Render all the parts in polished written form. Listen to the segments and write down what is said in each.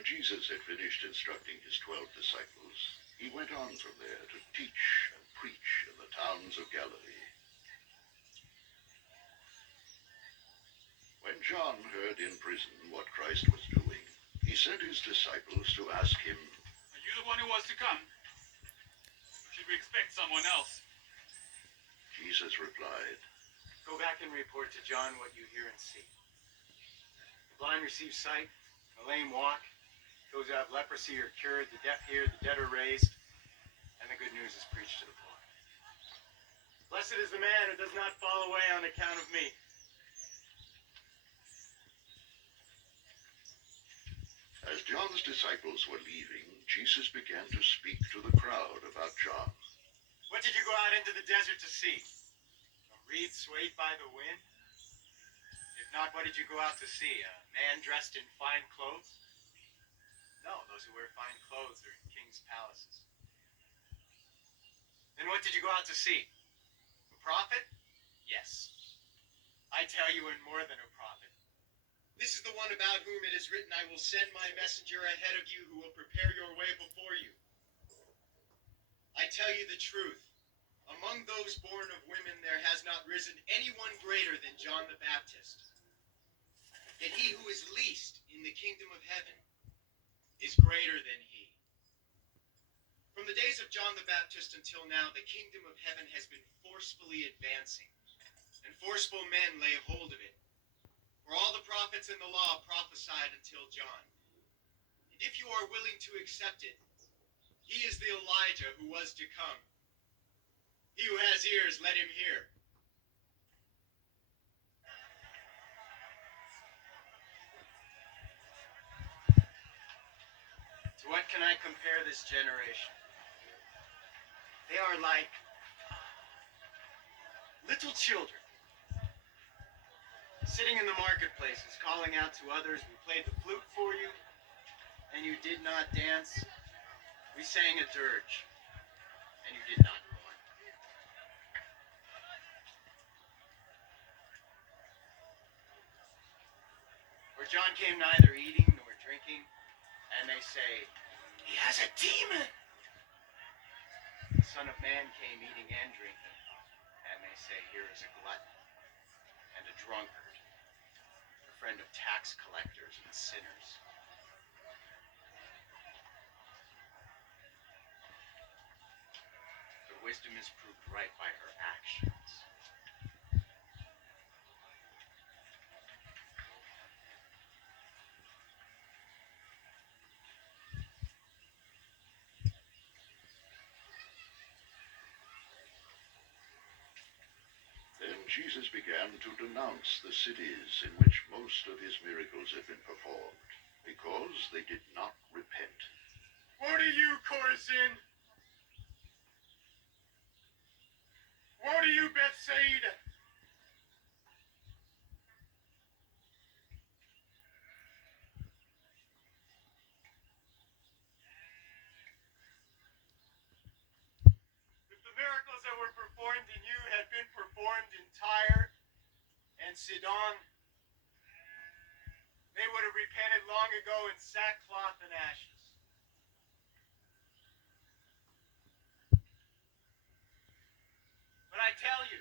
After Jesus had finished instructing his 12 disciples, he went on from there to teach and preach in the towns of Galilee. When John heard in prison what Christ was doing, he sent his disciples to ask him, "Are you the one who was to come? Or should we expect someone else?" Jesus replied, "Go back and report to John what you hear and see. The blind receive sight, the lame walk, those who have leprosy are cured, the deaf hear, the dead are raised, and the good news is preached to the poor. Blessed is the man who does not fall away on account of me." As John's disciples were leaving, Jesus began to speak to the crowd about John. "What did you go out into the desert to see? A reed swayed by the wind? If not, what did you go out to see? A man dressed in fine clothes? No, those who wear fine clothes are in kings' palaces. Then what did you go out to see? A prophet? Yes. I tell you, and more than a prophet. This is the one about whom it is written, I will send my messenger ahead of you who will prepare your way before you. I tell you the truth. Among those born of women there has not risen anyone greater than John the Baptist. Yet he who is least in the kingdom of heaven is greater than he. From the days of John the Baptist until now, the kingdom of heaven has been forcefully advancing, and forceful men lay hold of it. For all the prophets in the law prophesied until John. And if you are willing to accept it, he is the Elijah who was to come. He who has ears, let him hear. To what can I compare this generation? They are like little children, sitting in the marketplaces, calling out to others, we played the flute for you, and you did not dance. We sang a dirge, and you did not mourn. For John came neither eating nor drinking, and they say, he has a demon. The Son of Man came eating and drinking, and they say, here is a glutton and a drunkard, a friend of tax collectors and sinners. But wisdom is proved right by her actions. Then Jesus began to denounce the cities in which most of his miracles had been performed, because they did not repent. Woe to you, Chorazin! Woe to you, Bethsaida! If the miracles that were performed in you had been performed in Tyre and Sidon, they would have repented long ago in sackcloth and ashes. But I tell you,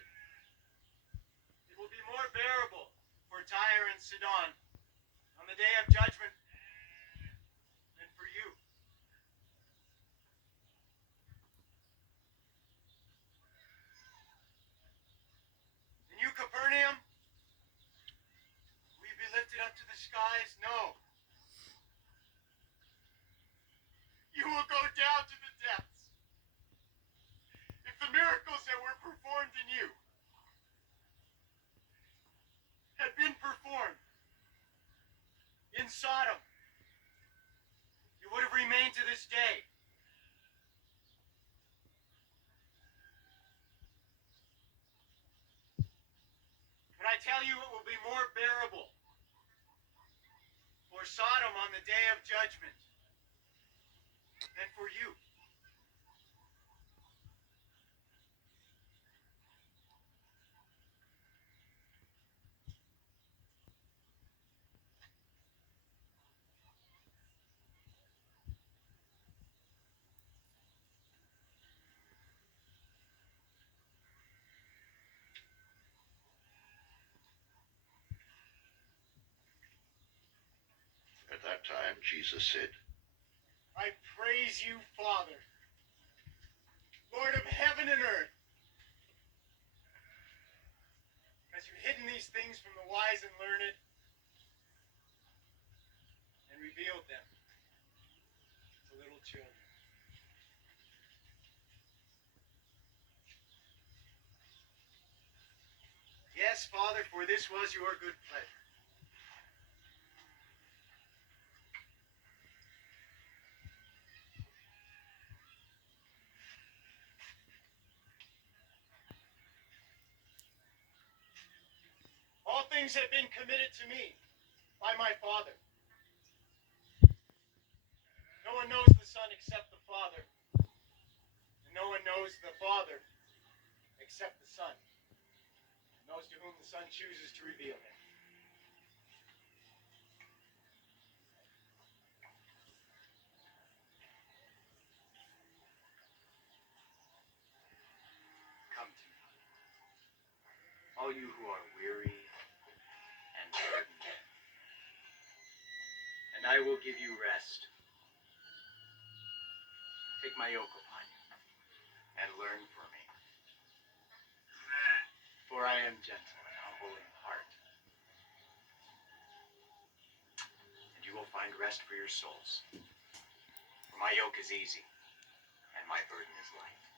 it will be more bearable for Tyre and Sidon on the day of judgment than for you. And you, Capernaum, will you be lifted up to the skies? No. You will go down to the depths. If the miracles that were performed in you had been performed in Sodom, it would have remained to this day. But I tell you, it will be more bearable for Sodom on the day of judgment than for you. And Jesus said, I praise you, Father, Lord of heaven and earth, because you've hidden these things from the wise and learned and revealed them to little children. Yes, Father, for this was your good pleasure. All things have been committed to me by my Father. No one knows the Son except the Father, and no one knows the Father except the Son, and those to whom the Son chooses to reveal him. Come to me, all you who are weary and burdened, and I will give you rest. Take my yoke upon you, and learn from me. For I am gentle and humble in heart, and you will find rest for your souls. For my yoke is easy, and my burden is light.